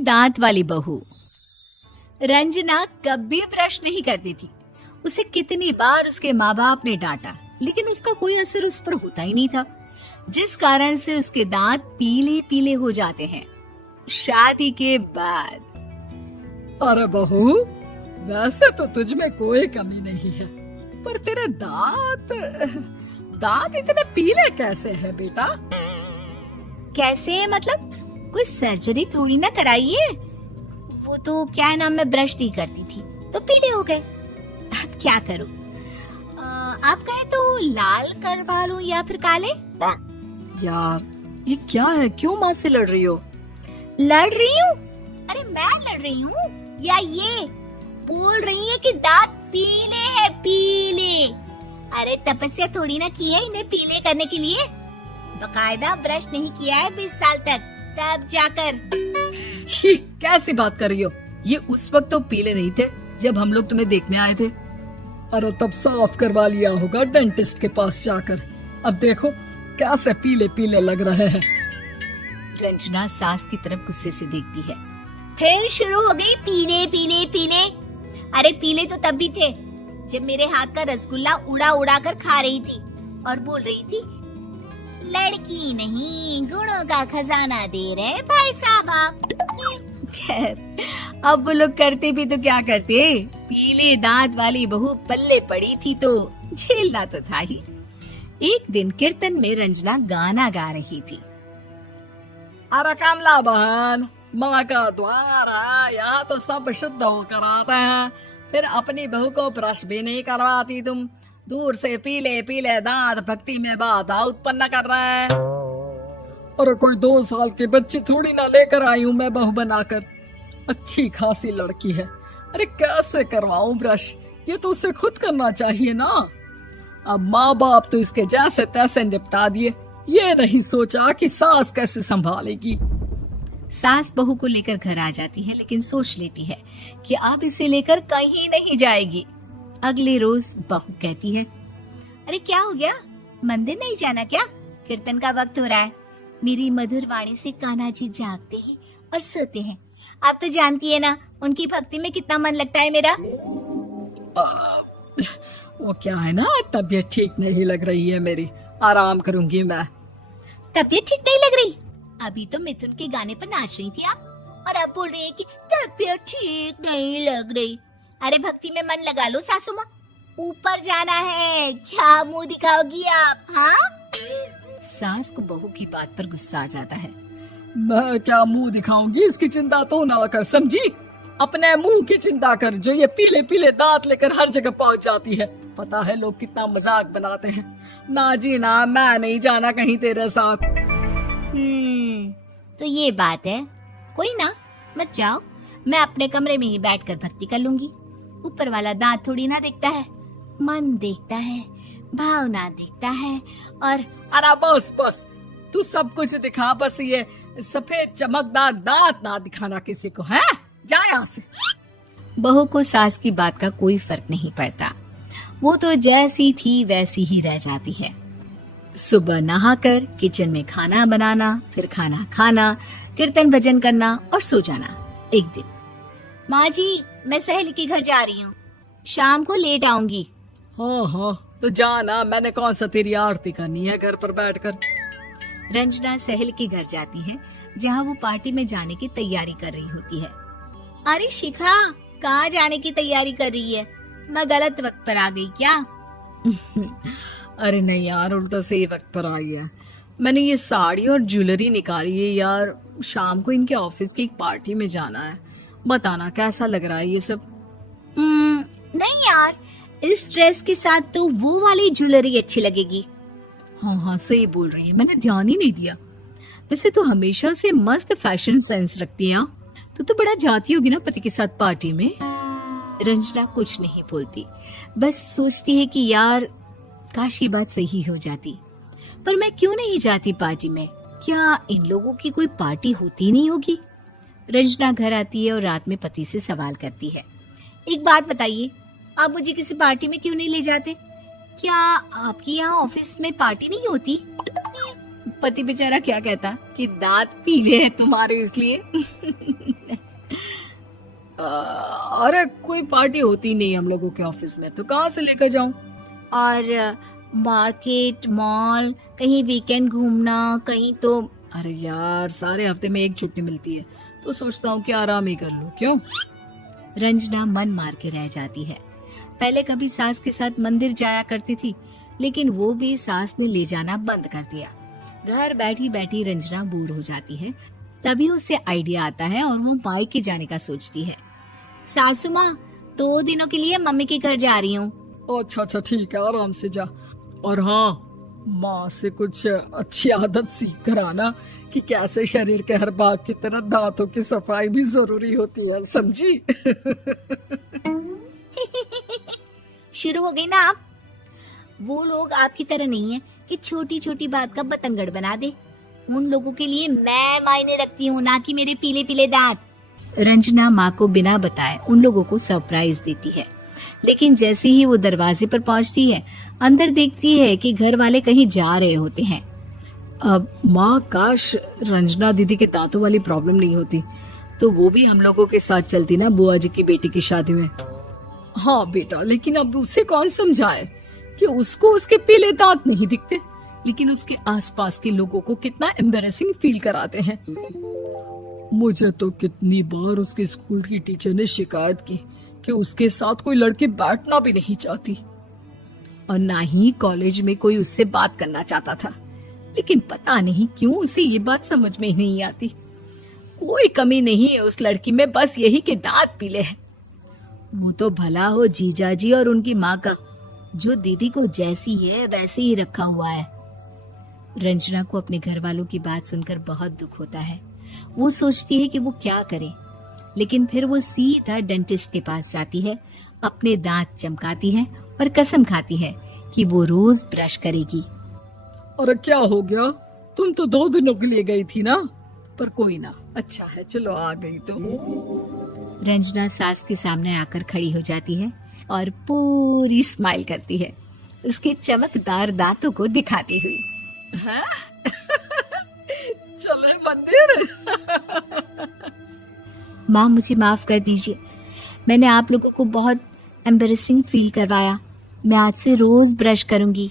दांत वाली बहू। रंजना कभी ब्रश नहीं करती थी। उसे कितनी बार उसके माँ बाप ने डांटा, लेकिन उसका कोई असर उस पर होता ही नहीं था, जिस कारण से उसके दांत पीले पीले हो जाते हैं। शादी के बाद। अरे बहू, वैसे तो तुझ में कोई कमी नहीं है, पर तेरे दांत इतने पीले कैसे हैं बेटा? कैसे मतलब? कोई सर्जरी थोड़ी ना कराइए। वो तो क्या नाम, मैं ब्रश नहीं करती थी तो पीले हो गए। अब क्या करूं? आप कहे तो लाल करवा लूं या फिर काले? यार ये क्या है, क्यों माँ से लड़ रही हो? लड़ रही हूँ? अरे मैं लड़ रही हूँ या ये बोल रही है कि दांत पीले हैं, पीले। अरे तपस्या थोड़ी ना की है इन्हें पीले करने के लिए। बकायदा ब्रश नहीं किया है 20 साल तक, तब जाकर। छी, कैसी बात कर रही हो? ये उस वक्त तो पीले नहीं थे जब हम लोग तुम्हें देखने आए थे। अरे तब साफ करवा लिया होगा डेंटिस्ट के पास जाकर। अब देखो कैसे पीले पीले लग रहे हैं। रंजना सास की तरफ गुस्से से देखती है। फिर शुरू हो गई पीले पीले पीले। अरे पीले तो तब भी थे जब मेरे हाथ का रसगुल्ला उड़ा उड़ा कर खा रही थी और बोल रही थी, लड़की नहीं गुणों का खजाना दे रहे भाई साहब आप। खैर अब वो लोग करते भी तो क्या करते, पीले दांत वाली बहू पल्ले पड़ी थी तो झेलना तो था ही। एक दिन कीर्तन में रंजना गाना गा रही थी। अरे कमला बहन, माँ का द्वार है, यहाँ तो सब शुद्ध होकर आते हैं, फिर अपनी बहू को ब्रश भी नहीं करवाती तुम। दूर से पीले पीले दांत भक्ति में बाधा उत्पन्न कर रहे हैं। अरे कोई 2 साल के बच्चे थोड़ी ना लेकर आई हूँ मैं बहू बनाकर। अच्छी खासी लड़की है, अरे कैसे करवाऊं ब्रश? ये तो उसे खुद करना चाहिए ना। अब माँ बाप तो इसके जैसे तैसे निपटा दिए, ये नहीं सोचा कि सास कैसे संभालेगी। सास बहू को लेकर घर आ जाती है, लेकिन सोच लेती है कि अब इसे लेकर कहीं नहीं जाएगी। अगले रोज बहू कहती है, अरे क्या हो गया, मंदिर नहीं जाना क्या? कीर्तन का वक्त हो रहा है। मेरी मधुर वाणी से कान्हा जी जागते हैं और सोते हैं। आप तो जानती है ना उनकी भक्ति में कितना मन लगता है मेरा। वो क्या है ना, तबीयत ठीक नहीं लग रही है मेरी, आराम करूंगी मैं। तबीयत ठीक नहीं लग रही? अभी तो मिथुन के गाने पर नाच रही थी आप, और अब बोल रही है कि तबीयत ठीक नहीं लग रही। अरे भक्ति में मन लगा लो सासू माँ, ऊपर जाना है, क्या मुंह दिखाओगी आप? हाँ? सास को बहू की बात पर गुस्सा आ जाता है। मैं क्या मुंह दिखाऊंगी, इसकी चिंता तो ना कर, समझी? अपने मुंह की चिंता कर, जो ये पीले पीले दांत लेकर हर जगह पहुंच जाती है। पता है लोग कितना मजाक बनाते हैं। ना जी ना, मैं नहीं जाना कहीं तेरे साथ। तो ये बात है। कोई ना, मत जाओ, मैं अपने कमरे में ही बैठकर भक्ति कर लूंगी। ऊपर वाला दांत थोड़ी ना देखता है, मन देखता है, भावना देखता है। और अरे बस बस, तू सब कुछ दिखा, बस ये सफेद चमकदार दांत ना दिखाना किसी को, है? जा यहाँ से। बहू को सास की बात का कोई फर्क नहीं पड़ता, वो तो जैसी थी वैसी ही रह जाती है। सुबह नहाकर किचन में खाना बनाना, फिर खाना खाना, कीर्तन भजन करना और सो जाना। एक दिन, माँ जी मैं सहेली के घर जा रही हूँ, शाम को लेट आऊंगी। हाँ, तो जाना, मैंने कौन सा तेरी आरती करनी है घर पर बैठकर। रंजना सहेली के घर जाती है, जहाँ वो पार्टी में जाने की तैयारी कर रही होती है। अरे शिखा, कहाँ जाने की तैयारी कर रही है? मैं गलत वक्त पर आ गई क्या? अरे नहीं यार, उल्टा सही वक्त पर आई है। मैंने ये साड़ी और ज्वेलरी निकाली है यार, शाम को इनके ऑफिस की एक पार्टी में जाना है। बताना कैसा लग रहा है ये सब? नहीं यार, इस ड्रेस के साथ तो वो वाली ज्वेलरी अच्छी लगेगी। हाँ सही बोल रही है, मैंने ध्यान ही नहीं दिया। वैसे तो हमेशा से मस्त फैशन सेंस रखती है। तो बड़ा जाती होगी ना पति के साथ पार्टी में। रंजना कुछ नहीं बोलती, बस सोचती है कि यार काश ये बात सही हो जाती, पर मैं क्यों नहीं जाती पार्टी में? क्या इन लोगों की कोई पार्टी होती नहीं होगी? रंजना घर आती है और रात में पति से सवाल करती है, एक बात बताइए, आप मुझे किसी पार्टी में क्यों नहीं ले जाते? क्या आपके यहाँ ऑफिस में पार्टी नहीं होती? पति बेचारा क्या कहता कि दांत पीले हैं तुम्हारे इसलिए। अरे कोई पार्टी होती नहीं हम लोगों के ऑफिस में, तो कहाँ से लेकर जाऊं? और मार्केट, मॉल, कहीं वीकेंड घूमना, कहीं तो। अरे यार, सारे हफ्ते में एक छुट्टी मिलती है, तो सोचता हूँ कि आराम ही कर लूं। क्यों? रंजना मन मार के रह जाती है। पहले कभी सास के साथ मंदिर जाया करती थी, लेकिन वो भी सास ने ले जाना बंद कर दिया। घर बैठी बैठी रंजना बोर हो जाती है। तभी उसे आइडिया आता है और वो मायके जाने का सोचती है। सासू माँ, 2 दिनों के लिए मम्मी के घर जा रही हूँ। अच्छा अच्छा, ठीक है, आराम से जा। और हाँ, माँ से कुछ अच्छी आदत सीख कर आना कि कैसे शरीर के हर भाग की तरह दांतों की सफाई भी जरूरी होती है, समझी? शुरू हो गई ना आप। वो लोग आपकी तरह नहीं है कि छोटी छोटी बात का बतंगड़ बना दे। उन लोगों के लिए मैं मायने रखती हूँ, ना कि मेरे पीले पीले दांत। रंजना माँ को बिना बताए उन लोगों को सरप्राइज देती है, लेकिन जैसे ही वो दरवाजे पर पहुंचती है, अंदर देखती है कि घर वाले कहीं जा रहे होते हैं। अब माँ, काश रंजना दीदी के दांतों वाली प्रॉब्लम नहीं होती, तो वो भी हम लोगों के साथ चलती ना बुआ जी की बेटी की शादी में। हाँ बेटा, लेकिन अब उसे कौन समझाए कि उसको उसके पीले दांत नहीं दिखते, लेकिन उसके आसपास के लोगों को कितना एम्बैरेसिंग फील कराते हैं। मुझे तो कितनी बार उसके स्कूल की टीचर ने शिकायत की कि उसके साथ कोई लड़की बैठना भी नहीं चाहती, और ना ही कॉलेज में कोई उससे बात करना चाहता था। लेकिन पता नहीं क्यों उसे ये बात समझ में ही नहीं आती। कोई कमी नहीं है उस लड़की में, बस यही कि दांत पीले हैं। वो तो भला हो जीजा जी और उनकी माँ का, जो दीदी को जैसी है वैसे ही रखा हुआ है। रंजना को अपने घर वालों की बात सुनकर बहुत दुख होता है। वो सोचती है कि वो क्या करे, लेकिन फिर वो सीधा डेंटिस्ट के पास जाती है, अपने दांत चमकाती है और कसम खाती है कि वो रोज ब्रश करेगी। अरे क्या हो गया? तुम तो 2 दिनों के लिए गई थी ना। पर कोई ना, अच्छा है, चलो आ गई तो। रंजना सास के सामने आकर खड़ी हो जाती है और पूरी स्माइल करती है, उसके चमकदार दांतों को दिखाती हुई। हैं? चले मंदिर? माँ, मुझे माफ कर दीजिए, मैंने आप लोगों को बहुत एम्बैरेसिंग फील करवाया। मैं आज से रोज ब्रश करूंगी।